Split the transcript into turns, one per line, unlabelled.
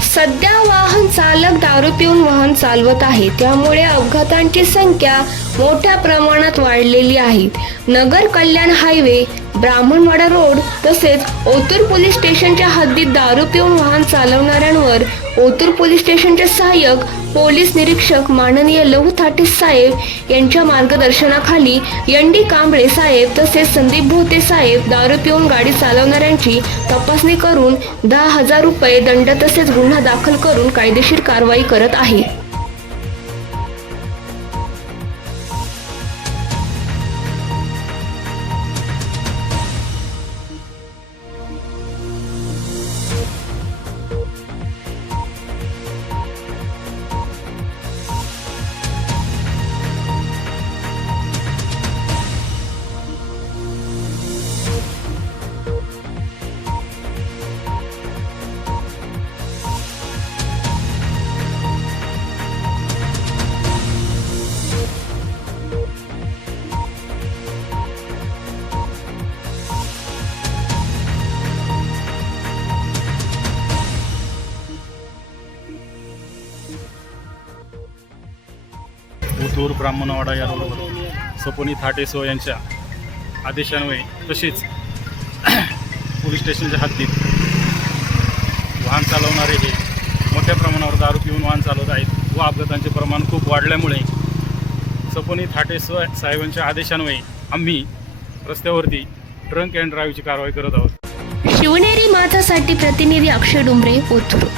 सध्या वाहन चालक दारू पिऊन वाहन चालवत आहे. त्यामुळे अपघातांची संख्या मोठ्या प्रमाणात वाढलेली आहे. नगर कल्याण हायवे ब्राह्मणवाडा रोड तसेच ओतूर पोलीस स्टेशनच्या हद्दीत दारू पिऊन वाहन चालवणाऱ्यांवर ओतूर पोलीस स्टेशनचे सहाय्यक पोलीस निरीक्षक माननीय लहू थाटे साहेब यांच्या मार्गदर्शनाखाली यंडी कांबळे साहेब तसेच संदीप भोते साहेब दारू पिऊन गाडी चालवणाऱ्यांची तपासणी करून दहा हजार रुपये दंड तसेच गुन्हा दाखल करून कायदेशीर कारवाई करत आहे.
मुतूर ब्राह्मणवाडा या रोडवर सपोनी थाटेसो यांच्या आदेशान्वये तसेच पोलीस स्टेशनच्या हद्दीत वाहन चालवणारे हे मोठ्या प्रमाणावर दारू पिऊन वाहन चालवत आहेत व अपघातांचे प्रमाण खूप वाढल्यामुळे सपोनी थाटेसो साहेबांच्या आदेशान्वये आम्ही रस्त्यावरती ट्रंक अँड ड्राईव्हची कारवाई करत आहोत.
शिवनेरी माझासाठी प्रतिनिधी अक्षय डुंबरे ओतूर.